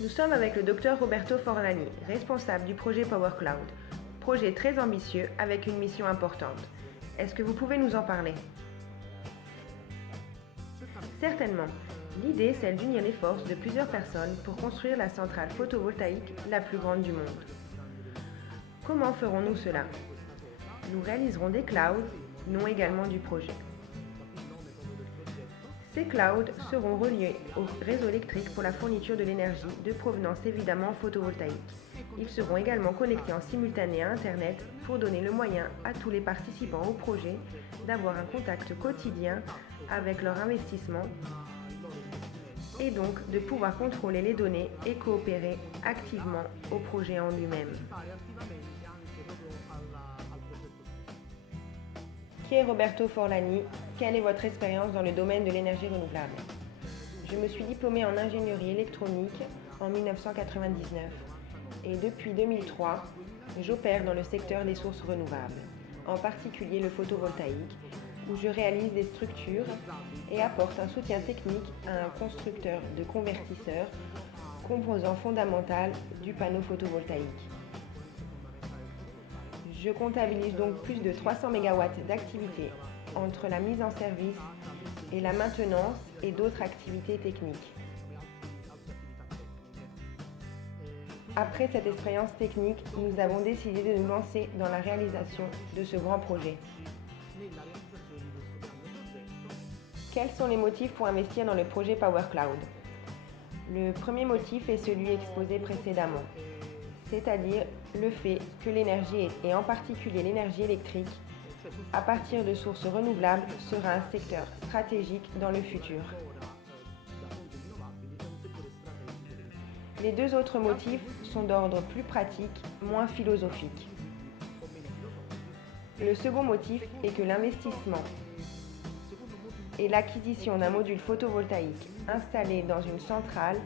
Nous sommes avec le Dr Roberto Forlani, responsable du projet Power Cloud. Projet très ambitieux avec une mission importante. Est-ce que vous pouvez nous en parler? Certainement. L'idée, c'est d'unir les forces de plusieurs personnes pour construire la centrale photovoltaïque la plus grande du monde. Comment ferons-nous cela? Nous réaliserons des clouds, nom également du projet. Ces clouds seront reliés au réseau électrique pour la fourniture de l'énergie, de provenance évidemment photovoltaïque. Ils seront également connectés en simultané à Internet pour donner le moyen à tous les participants au projet d'avoir un contact quotidien avec leur investissement et donc de pouvoir contrôler les données et coopérer activement au projet en lui-même. Qui est Roberto Forlani? Quelle est votre expérience dans le domaine de l'énergie renouvelable? Je me suis diplômée en ingénierie électronique en 1999 et depuis 2003, j'opère dans le secteur des sources renouvelables, en particulier le photovoltaïque, où je réalise des structures et apporte un soutien technique à un constructeur de convertisseurs, composant fondamental du panneau photovoltaïque. Je comptabilise donc plus de 300 MW d'activité entre la mise en service et la maintenance et d'autres activités techniques. Après cette expérience technique, nous avons décidé de nous lancer dans la réalisation de ce grand projet. Quels sont les motifs pour investir dans le projet Power Cloud? Le premier motif est celui exposé précédemment, c'est-à-dire le fait que l'énergie, et en particulier l'énergie électrique, à partir de sources renouvelables, sera un secteur stratégique dans le futur. Les deux autres motifs sont d'ordre plus pratique, moins philosophique. Le second motif est que l'investissement et l'acquisition d'un module photovoltaïque installé dans une centrale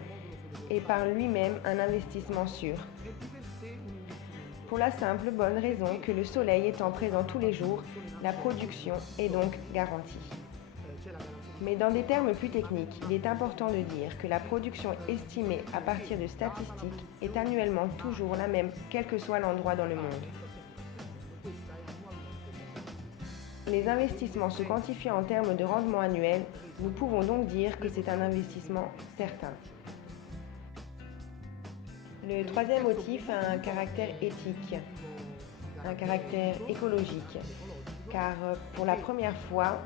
est par lui-même un investissement sûr. Pour la simple bonne raison que le soleil étant présent tous les jours, la production est donc garantie. Mais dans des termes plus techniques, il est important de dire que la production estimée à partir de statistiques est annuellement toujours la même, quel que soit l'endroit dans le monde. Les investissements se quantifiant en termes de rendement annuel, nous pouvons donc dire que c'est un investissement certain. Le troisième motif a un caractère éthique, un caractère écologique, car pour la première fois,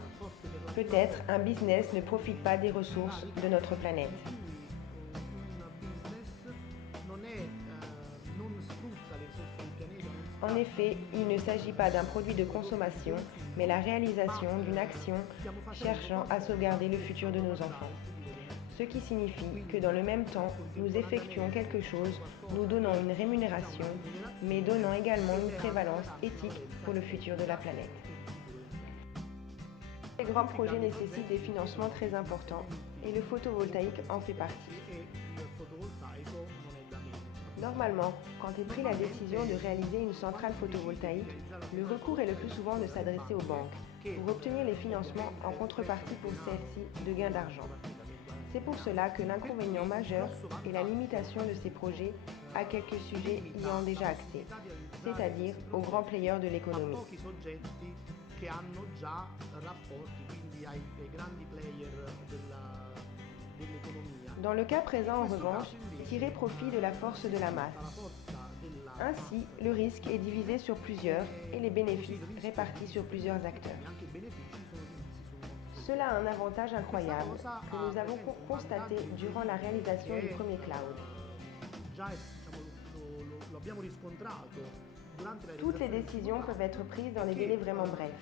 peut-être un business ne profite pas des ressources de notre planète. En effet, il ne s'agit pas d'un produit de consommation, mais la réalisation d'une action cherchant à sauvegarder le futur de nos enfants. Ce qui signifie que dans le même temps, nous effectuons quelque chose, nous donnons une rémunération, mais donnant également une prévalence éthique pour le futur de la planète. Les grands projets nécessitent des financements très importants et le photovoltaïque en fait partie. Normalement, quand est prise la décision de réaliser une centrale photovoltaïque, le recours est le plus souvent de s'adresser aux banques pour obtenir les financements en contrepartie pour celles-ci de gains d'argent. C'est pour cela que l'inconvénient majeur est la limitation de ces projets à quelques sujets y ont déjà accès, c'est-à-dire aux grands players de l'économie. Dans le cas présent, en revanche, tirer profit de la force de la masse. Ainsi, le risque est divisé sur plusieurs et les bénéfices répartis sur plusieurs acteurs. Cela a un avantage incroyable que nous avons constaté durant la réalisation du premier cloud. Toutes les décisions peuvent être prises dans des délais vraiment brefs,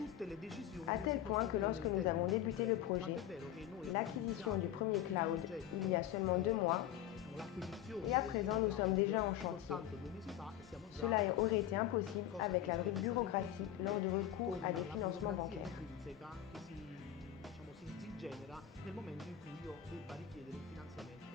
à tel point que lorsque nous avons débuté le projet, l'acquisition du premier cloud il y a seulement 2 mois, et à présent nous sommes déjà en chantier. Cela aurait été impossible avec la bureaucratie lors du recours à des financements bancaires. Nel momento in cui io debba richiedere un finanziamento